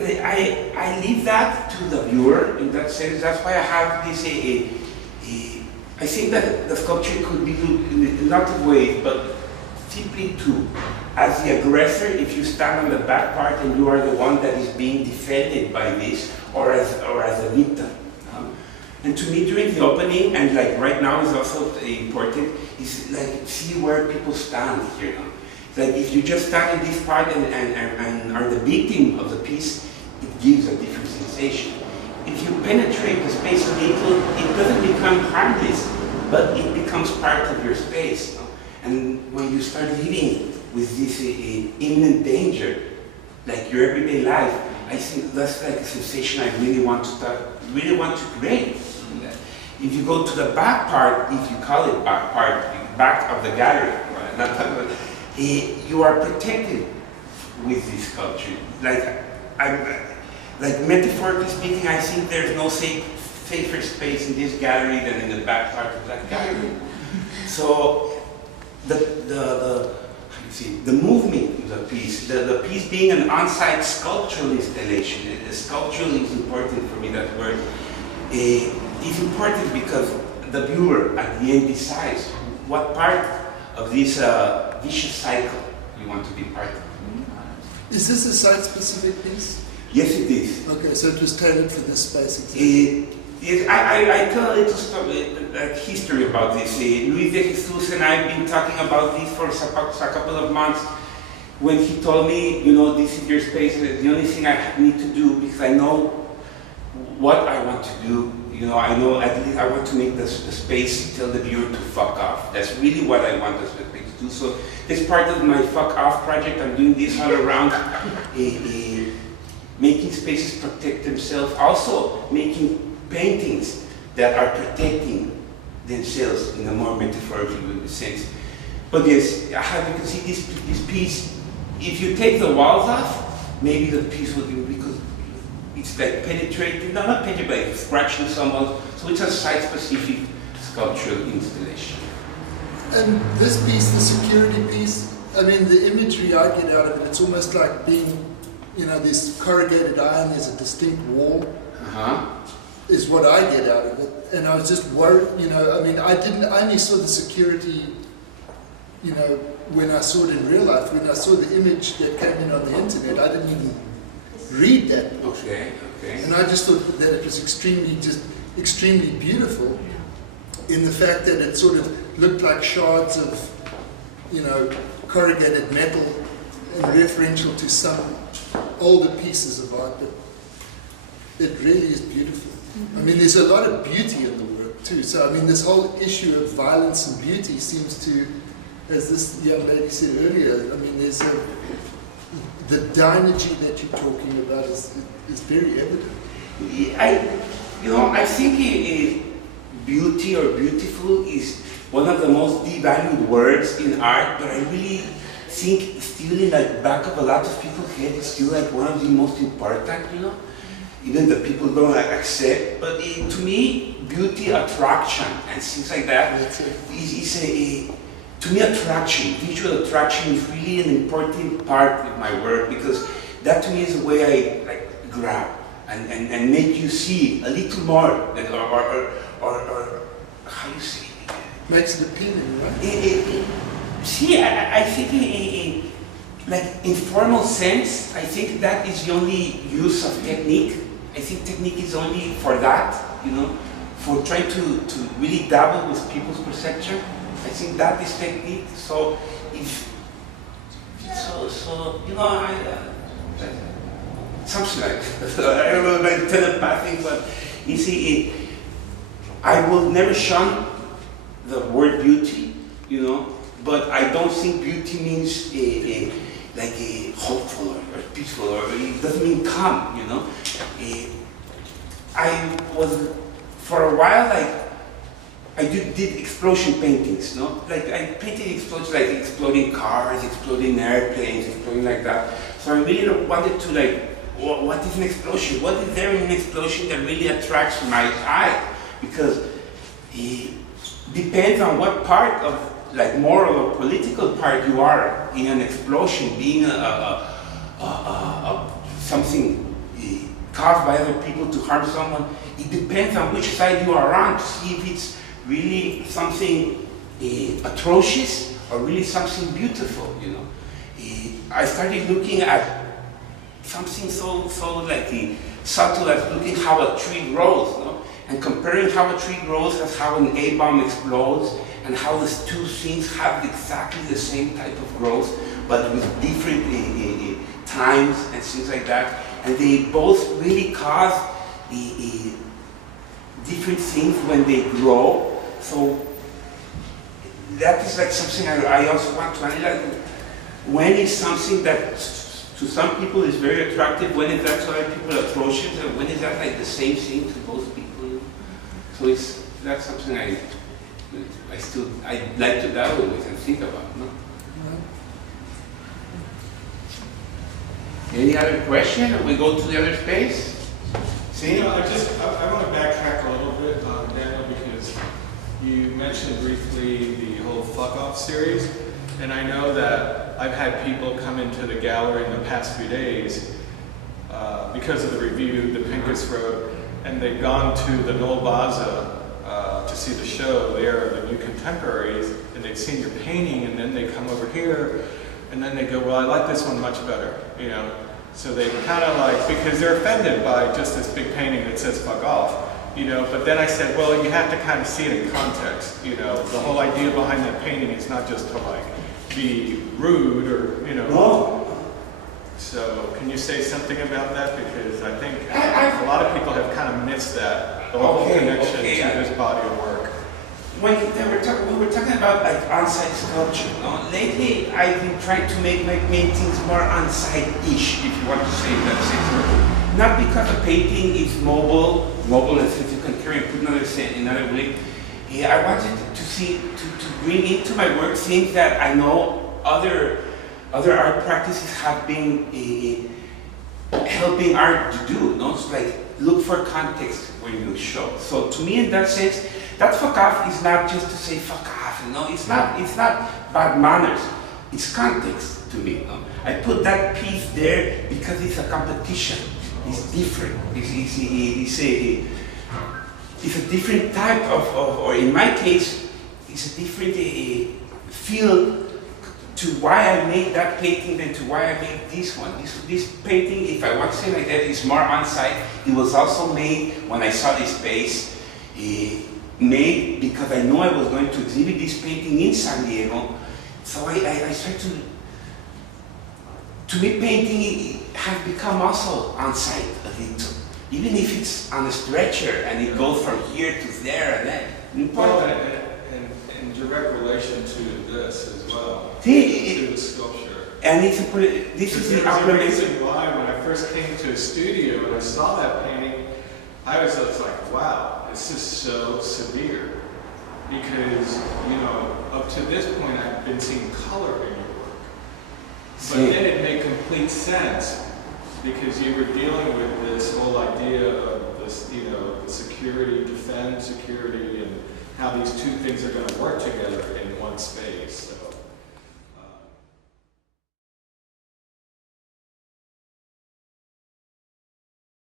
I leave that to the viewer in that sense. That's why I have this. I think that the sculpture could be looked in lots of ways, but simply two. As the aggressor, if you stand on the back part and you are the one that is being defended by this, or as a victim. And to me, during the opening, and like right now is also important, is like see where people stand, you know. Like if you just stand in this part and are the victim of the piece, it gives a different sensation. If you penetrate the space a little, it doesn't become harmless, but it becomes part of your space. You know? And when you start living with this imminent danger, like your everyday life, I think that's like a sensation I really want to create. If you go to the back part, if you call it back part, back of the gallery, right? Not talking about, you are protected with this sculpture. Like metaphorically speaking, I think there's no safer space in this gallery than in the back part of that gallery. So the movement of the piece being an on-site sculptural installation, sculptural is important for me, that word, is important because the viewer at the end decides what part of this vicious cycle you want to be part of. Is this a site-specific piece? Yes, it is. Okay, so it was tailored for this space exactly. I tell a little story, history about this. Luis de Jesus and I have been talking about this for a couple of months. When he told me, you know, this is your space, the only thing I need to do, because I know what I want to do, you know, I know at least I want to make the space tell the viewer to fuck off. That's really what I want the space to do. So it's part of my fuck off project. I'm doing this all around, making spaces protect themselves, also making paintings that are protecting themselves in a more metaphorical sense. But yes, how you can see this piece, if you take the walls off, maybe the piece will be, because it's like penetrating, no, not penetrating, but it's scratching someone. So it's a site-specific sculptural installation. And this piece, the security piece, I mean, the imagery I get out of it, it's almost like being, you know, this corrugated iron, there's a distinct wall, is what I get out of it. And I was just worried, you know, I mean, I only saw the security, you know, when I saw it in real life. When I saw the image that came in on the internet, I didn't even read that. Okay. And I just thought that it was extremely beautiful in the fact that it sort of looked like shards of, you know, corrugated metal and referential to some older pieces of art, but it really is beautiful. I mean, there's a lot of beauty in the work too. So I mean, this whole issue of violence and beauty seems to, as this young lady said earlier, I mean, there's the dynergy that you're talking about is very evident. I think beauty or beautiful is one of the most devalued words in art, but I really think still in the back of a lot of people's head it's still like one of the most important, you know? Even the people don't accept, but to me, beauty, attraction, and things like that is to me, attraction, visual attraction is really an important part of my work, because that to me is the way I like grab and make you see a little more, or how you say it? Makes it appealing, right? I think like in formal sense, I think that is the only use of technique. I think technique is only for that, you know, for trying to really dabble with people's perception. I think that is technique. So you know, something like I don't know about telepathy, but you see, I will never shun the word beauty, you know, but I don't think beauty means like a hopeful or peaceful, or it doesn't mean calm, you know. I was, for a while, like, I did explosion paintings, no? Like, I painted explosions, like exploding cars, exploding airplanes, exploding like that. So I really wanted to, like, what is an explosion? What is there in an explosion that really attracts my eye? Because it depends on what part of, like, moral or political part you are in an explosion, being something caused by other people to harm someone. It depends on which side you are on to see if it's really something atrocious or really something beautiful, you know. I started looking at something so like subtle as looking how a tree grows, no? And comparing how a tree grows as how an A-bomb explodes, and how these two things have exactly the same type of growth, but with different times and things like that. And they both really cause different things when they grow. So that is like something I also want to analyze. When is something that to some people is very attractive, when is that to other people atrocious, and when is that like the same thing to both people? So that's something I like to dabble with and think about. No? Any other question? Or we go to the other space? See? I want to backtrack a little bit, Daniel, because you mentioned briefly the whole Fuck Off series, and I know that I've had people come into the gallery in the past few days because of the review the Pincus wrote, and they've gone to the Noel Baza to see the show there, the New Contemporaries, and they've seen your painting, and then they come over here, and then they go, well, I like this one much better, you know. So they kind of like, because they're offended by just this big painting that says fuck off, you know. But then I said, well, you have to kind of see it in context, you know. The whole idea behind that painting is not just to like be rude or, you know. No. So can you say something about that? Because I think a lot of people have kind of missed that, the whole connection to this body of work. When we were talking about like on-site sculpture, lately I've been trying to make my paintings more on-site-ish, if you want to say that sense. Not because a painting is mobile and since you can carry and put another way. I wanted to bring into my work things that I know other art practices have been helping art to do. No? So like look for context when you show. So to me, in that sense, that fuck off is not just to say fuck off. You know? It's not bad manners. It's context to me. No? I put that piece there because it's a competition. It's different. It's a different type of, or in my case, it's a different feel to why I made that painting than to why I made this one. This painting, if I want to say like that, is more on-site. It was also made when I saw this space, made because I knew I was going to exhibit this painting in San Diego. So I started to me painting has become also on-site a little. Even if it's on a stretcher and it goes from here to there and then. Well, and direct relation to this as well, to the sculpture. And this is the reason why when I first came to a studio and I saw that painting, I was just like, wow, this is so severe. Because, you know, up to this point I've been seeing color in your work. But then it made complete sense because you were dealing with this whole idea of this, you know, the security, defend security, and how these two things are going to work together in one space. So